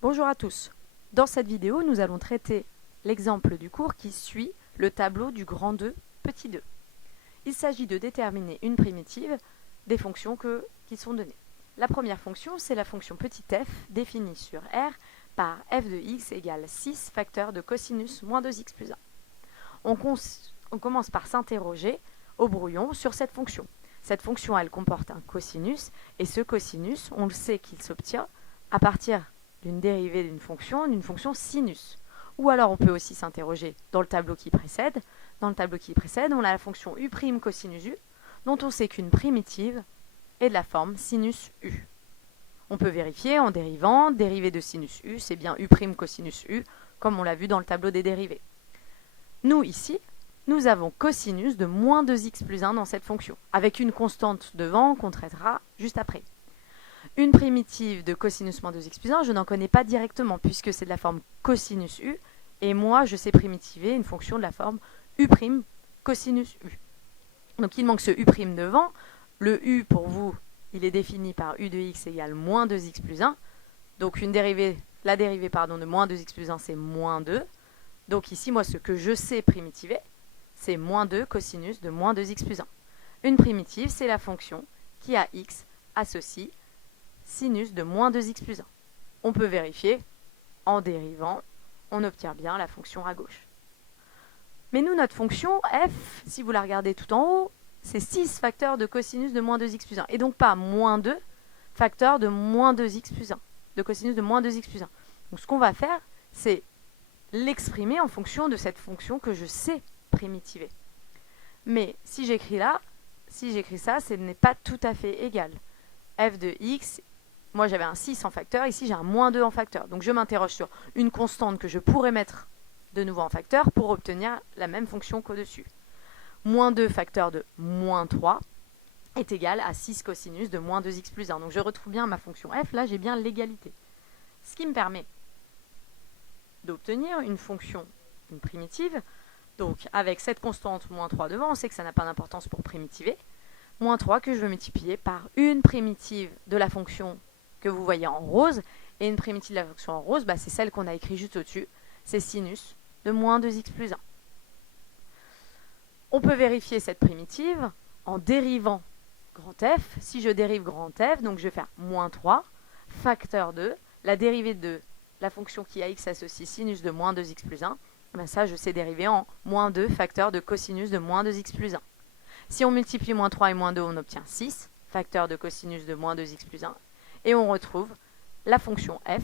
Bonjour à tous. Dans cette vidéo, nous allons traiter l'exemple du cours qui suit le tableau du grand 2, petit 2. Il s'agit de déterminer une primitive des fonctions qui sont données. La première fonction, c'est la fonction petit f définie sur R par f de x égale 6 facteur de cosinus moins 2x plus 1. On commence par s'interroger au brouillon sur cette fonction. Cette fonction, elle comporte un cosinus, et ce cosinus, on le sait qu'il s'obtient à partir d'une dérivée d'une fonction sinus. Ou alors on peut aussi s'interroger dans le tableau qui précède. Dans le tableau qui précède, on a la fonction u' cosinus u, dont on sait qu'une primitive est de la forme sinus u. On peut vérifier en dérivant, dérivée de sinus u, c'est bien u' cosinus u, comme on l'a vu dans le tableau des dérivées. Nous, ici, nous avons cosinus de moins 2x plus 1 dans cette fonction, avec une constante devant qu'on traitera juste après. Une primitive de cosinus moins 2x plus 1, je n'en connais pas directement, puisque c'est de la forme cosinus u, et moi, je sais primitiver une fonction de la forme u' cosinus u. Donc il manque ce u' devant. Le u, pour vous, il est défini par u de x égale moins 2x plus 1. Donc la dérivée de moins 2x plus 1, c'est moins 2. Donc ici, moi, ce que je sais primitiver, c'est moins 2 cosinus de moins 2x plus 1. Une primitive, c'est la fonction qui à x associe sinus de moins 2x plus 1. On peut vérifier en dérivant, on obtient bien la fonction à gauche. Mais nous, notre fonction f, si vous la regardez tout en haut, c'est 6 facteurs de cosinus de moins 2x plus 1, et donc pas moins 2 facteurs de moins 2x plus 1, de cosinus de moins 2x plus 1. Donc ce qu'on va faire, c'est l'exprimer en fonction de cette fonction que je sais primitiver. Mais si j'écris ça, ce n'est pas tout à fait égal. F de x, moi j'avais un 6 en facteur, ici j'ai un moins 2 en facteur. Donc je m'interroge sur une constante que je pourrais mettre de nouveau en facteur pour obtenir la même fonction qu'au-dessus. Moins 2 facteur de moins 3 est égal à 6 cosinus de moins 2x plus 1. Donc je retrouve bien ma fonction f, là j'ai bien l'égalité. Ce qui me permet d'obtenir une fonction, une primitive. Donc avec cette constante moins 3 devant, on sait que ça n'a pas d'importance pour primitiver. Moins 3 que je veux multiplier par une primitive de la fonction que vous voyez en rose. Et une primitive de la fonction en rose, c'est celle qu'on a écrite juste au-dessus. C'est sinus de moins 2x plus 1. On peut vérifier cette primitive en dérivant grand F. Si je dérive grand F, donc je vais faire moins 3 facteur de la dérivée de la fonction qui à x associe sinus de moins 2x plus 1. Ça, je sais dériver en moins 2 facteur de cosinus de moins 2x plus 1. Si on multiplie moins 3 et moins 2, on obtient 6 facteur de cosinus de moins 2x plus 1. Et on retrouve la fonction f.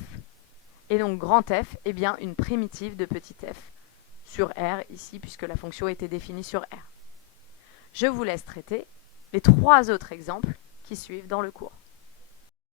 Et donc grand F est bien une primitive de petit f sur R ici, puisque la fonction était définie sur R. Je vous laisse traiter les 3 autres exemples qui suivent dans le cours.